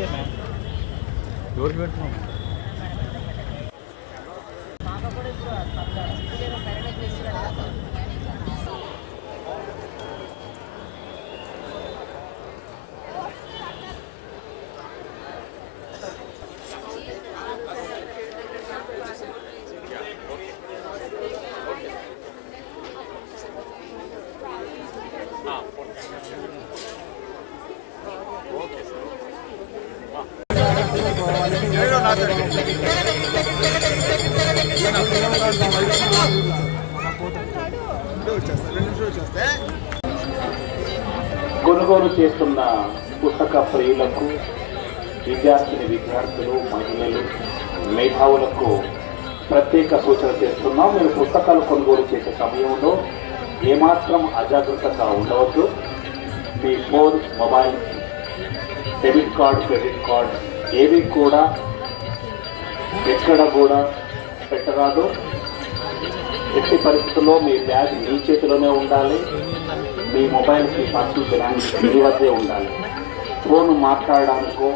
ఎవరికి పెట్టుకున్నాం? కొనుగోలు చేస్తున్న పుస్తక ప్రియులకు, విద్యార్థులు, మహిళలు, మేధావులకు ప్రత్యేక సూచన చేస్తున్నాం. మీరు పుస్తకాలు కొనుగోలు చేసే సమయంలో ఏమాత్రం అజాగ్రత్తగా ఉండవద్దు. మీ phone, mobile, debit card, credit card ఏవి కూడా ఎక్కడ కూడా పెట్టరాదు. ఎట్టి పరిస్థితుల్లో మీ బ్యాగ్ మీ చేతిలోనే ఉండాలి. మీ మొబైల్కి పర్సనల్ బ్యాంక్ మీ వద్దే ఉండాలి. ఫోన్ మాట్లాడడానికో